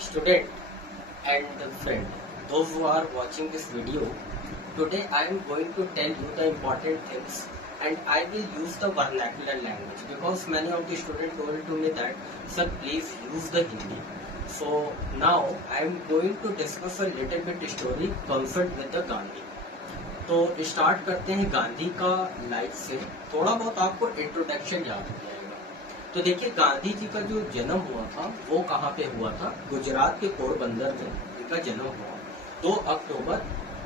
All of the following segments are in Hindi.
Student and friend, those who are watching this video, today I am going to tell you the important things and I will use the vernacular language because many of the students told to me that sir please use the Hindi. So now I am going to discuss a little bit story concerned with the Gandhi. तो स्टार्ट करते हैं गांधी का लाइफ से। थोड़ा बहुत आपको इंट्रोडक्शन याद हो जाएगा। तो देखिए गांधी जी का जो जन्म हुआ था वो कहाँ पे हुआ था? गुजरात के पोरबंदर में इनका जन्म हुआ 2 अक्टूबर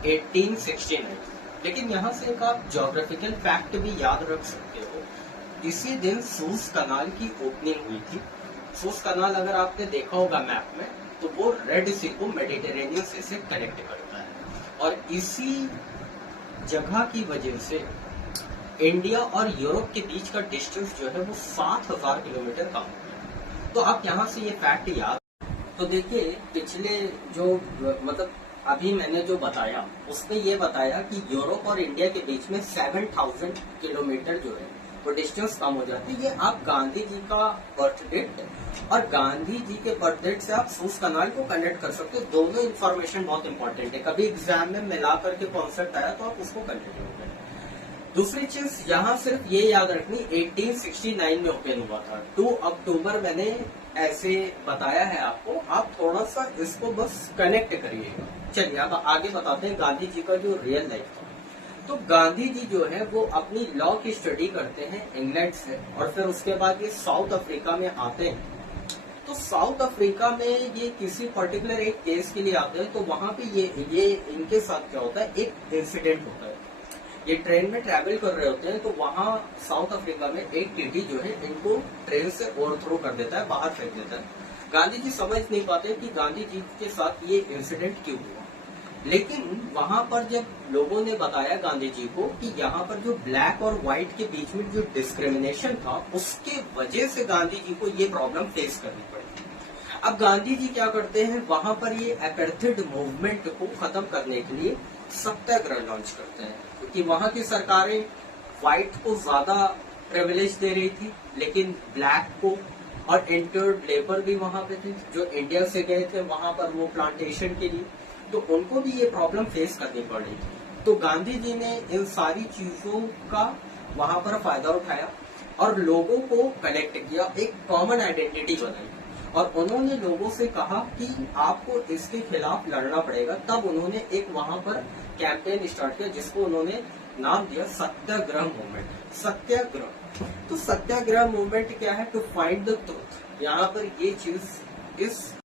1869। लेकिन यहाँ से एक आप जोग्राफिकल फैक्ट भी याद रख सकते हो। इसी दिन सूज कनाल की ओपनिंग हुई थी। सूज कनाल अगर आपने देखा होगा मैप में तो वो रेड सी को मेडिटेरेनियन सी से कनेक्ट करता है और इसी जगह की वजह से इंडिया और यूरोप के बीच का डिस्टेंस जो है वो 7000 किलोमीटर का हो गया। तो आप यहाँ से ये फैक्ट याद। तो देखिए पिछले जो मतलब अभी मैंने जो बताया उसमें ये बताया कि यूरोप और इंडिया के बीच में 7000 किलोमीटर जो है वो डिस्टेंस कम हो जाती है। ये आप गांधी जी का बर्थ डेट और गांधी जी के बर्थ डेट से आप सूज कनाल को कनेक्ट कर सकते हो। दोनों इन्फॉर्मेशन बहुत इंपॉर्टेंट है। कभी एग्जाम में मिला करके कॉन्सेप्ट आया तो आप उसको कनेक्ट करोगे। दूसरी चीज यहाँ सिर्फ ये याद रखनी 1869 में ओपन हुआ था। 2 अक्टूबर मैंने ऐसे बताया है आपको, आप थोड़ा सा इसको बस कनेक्ट करिएगा। चलिए अब आगे बताते हैं गांधी जी का जो रियल लाइफ था। तो गांधी जी जो है वो अपनी लॉ की स्टडी करते हैं इंग्लैंड से और फिर उसके बाद ये साउथ अफ्रीका में आते हैं। तो साउथ अफ्रीका में ये किसी पर्टिकुलर एक केस के लिए आते हैं। तो वहां पे ये इनके साथ क्या होता है, एक इंसिडेंट होता है। ये ट्रेन में ट्रैवल कर रहे होते हैं तो वहां साउथ अफ्रीका में एक टीटी जो है इनको ट्रेन से ओवरथ्रो कर देता है, बाहर फेंक देता है। गांधी जी समझ नहीं पाते कि गांधी जी के साथ ये इंसिडेंट क्यों हुआ। लेकिन वहां पर जब लोगों ने बताया गांधी जी को कि यहाँ पर जो ब्लैक और व्हाइट के बीच में जो डिस्क्रिमिनेशन था उसके वजह से गांधी जी को ये प्रॉब्लम फेस करनी पड़ी। अब गांधी जी क्या करते हैं, वहां पर ये अपेर्थाइड मूवमेंट को खत्म करने के लिए सत्याग्रह लॉन्च करते हैं क्योंकि वहां की सरकारें व्हाइट को ज्यादा प्रिविलेज दे रही थी लेकिन ब्लैक को, और इंटर्ड लेबर भी वहां पे थे जो इंडिया से गए थे वहां पर वो प्लांटेशन के लिए, तो उनको भी ये प्रॉब्लम फेस करनी पड़ी। तो गांधी जी ने इन सारी चीजों का वहां पर फायदा उठाया और लोगों को कनेक्ट किया, एक कॉमन आइडेंटिटी बनाई और उन्होंने लोगों से कहा कि आपको इसके खिलाफ लड़ना पड़ेगा। तब उन्होंने एक वहां पर कैंपेन स्टार्ट किया जिसको उन्होंने नाम दिया सत्याग्रह मूवमेंट। सत्याग्रह, तो सत्याग्रह मूवमेंट क्या है? To find the truth. यहाँ पर ये चीज इस